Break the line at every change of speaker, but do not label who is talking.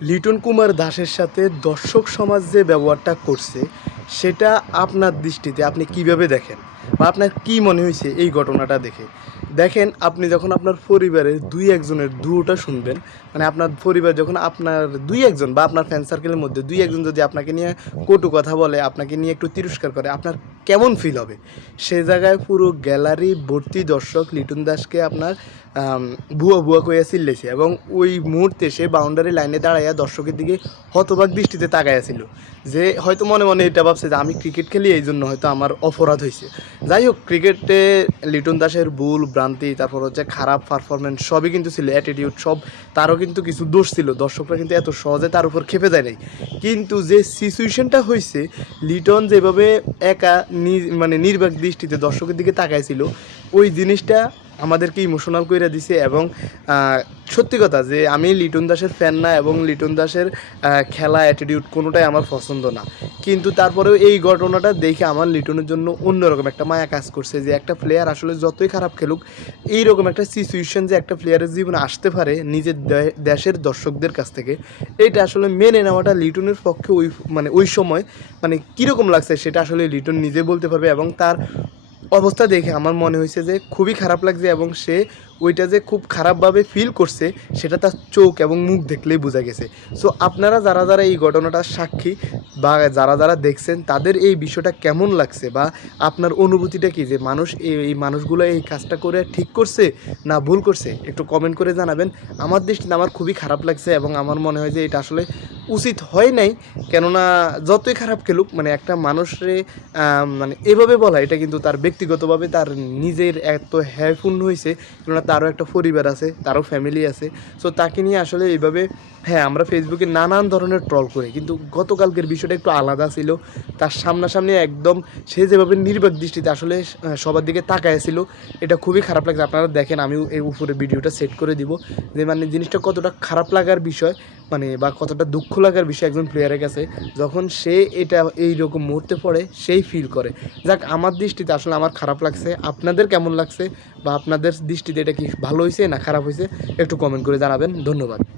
লিটন কুমার দাসের সাথে দর্শক সমাজ যে ব্যবহারটা করছে, সেটা আপনার দৃষ্টিতে আপনি কীভাবে দেখেন? বা আপনার কি মনে হয়েছে এই ঘটনাটা দেখে? দেখেন, আপনি যখন আপনার পরিবারের দুই একজনের দুটা শুনবেন মানে আপনার পরিবার যখন আপনার দুই একজন বা আপনার ফ্যান সার্কেলের মধ্যে দুই একজন যদি আপনাকে নিয়ে কটু কথা বলে, আপনাকে নিয়ে একটু তিরস্কার করে, আপনার কেমন ফিল হবে? সে জায়গায় পুরো গ্যালারি ভর্তি দর্শক লিটন দাসকে আপনার ভুয়া ভুয়া কইয়া চিল্লেছে এবং ওই মুহূর্তে সে বাউন্ডারি লাইনে দাঁড়াইয়া দর্শকের দিকে হতবাক দৃষ্টিতে তাকাইয়াছিল যে হয়তো মনে মনে এটা ভাবছে যে আমি ক্রিকেট খেলি এই জন্য হয়তো আমার অপরাধ হয়েছে যাই হোক ক্রিকেটে লিটন দাসের ভুল, ভ্রান্তি, তারপর হচ্ছে খারাপ পারফরমেন্স সবই কিন্তু ছিল অ্যাটিটিউড সব তারও কিন্তু কিছু দোষ ছিল। দর্শকরা কিন্তু এত সহজে তার উপর খেপে যায় নাই। কিন্তু যে সিচুয়েশনটা হয়েছে, লিটন যেভাবে একা মানে নির্বাক দৃষ্টিতে দর্শকের দিকে তাকাইছিল, ওই জিনিসটা আমাদেরকে ইমোশনাল করে দিছে এবং সত্যি কথা যে আমি লিটন দাসের ফ্যান না এবং লিটন দাসের খেলা অ্যাটিটিউড কোনোটাই আমার পছন্দ না। কিন্তু তারপরেও এই ঘটনাটা দেখে আমার লিটনের জন্য অন্যরকম একটা মায়া কাজ করছে যে একটা প্লেয়ার আসলে যতই খারাপ খেলুক, এইরকম একটা সিচুয়েশন যে একটা প্লেয়ারের জীবনে আসতে পারে নিজের দেশের দর্শকদের কাছ থেকে, এটা আসলে মেনে নেওয়াটা লিটনের পক্ষে ওই মানে ওই সময় মানে কীরকম লাগছে সেটা আসলে লিটন নিজে বলতে পারবে এবং তার অবস্থা দেখে আমার মনে হয়েছে যে খুবই খারাপ লাগছে এবং সে ওইটা যে খুব খারাপভাবে ফিল করছে, সেটা তার চোখ এবং মুখ দেখলেই বোঝা গেছে। সো আপনারা যারা যারা এই ঘটনাটার সাক্ষী বা যারা যারা দেখছেন, তাদের এই বিষয়টা কেমন লাগছে বা আপনার অনুভূতিটা কি? যে মানুষ এই মানুষগুলো এই কাজটা করে ঠিক করছে না ভুল করছে? একটু কমেন্ট করে জানাবেন। আমার দৃষ্টিতে আমার খুবই খারাপ লাগছে এবং আমার মনে হয় যে এটা আসলে উচিত হয় নাই। কেননা যতই খারাপ খেলুক মানে একটা মানুষরে মানে এভাবে বলা, এটা কিন্তু তার ব্যক্তিগতভাবে তার নিজের এত হ্যায়পূর্ণ হয়েছে। কেননা তারও একটা পরিবার আছে, তারও ফ্যামিলি আছে। সো তাকে নিয়ে আসলে এইভাবে হ্যাঁ আমরা ফেসবুকে নানান ধরনের ট্রল করি। কিন্তু গতকালকের বিষয়টা একটু আলাদা ছিল। তার সামনাসামনি একদম সে যেভাবে নির্বাক দৃষ্টিতে আসলে সবার দিকে তাকাইছিল এটা খুবই খারাপ লাগছে। আপনারা দেখেন আমি এই উপরে ভিডিওটা সেট করে দিব। যে মানে জিনিসটা কতটা খারাপ লাগার বিষয় মানে বা কতটা দুঃখ লাগার বিষয় একজন প্লেয়ারের কাছে, যখন সে এটা এই রকম মুহূর্তে পড়ে, সেই ফিল করে। যাক, আমার দৃষ্টিতে আসলে আমার খারাপ লাগছে। আপনাদের কেমন লাগছে? বা আপনাদের দৃষ্টিতে এটা কি ভালো হয়েছে না খারাপ হয়েছে একটু কমেন্ট করে জানাবেন। ধন্যবাদ।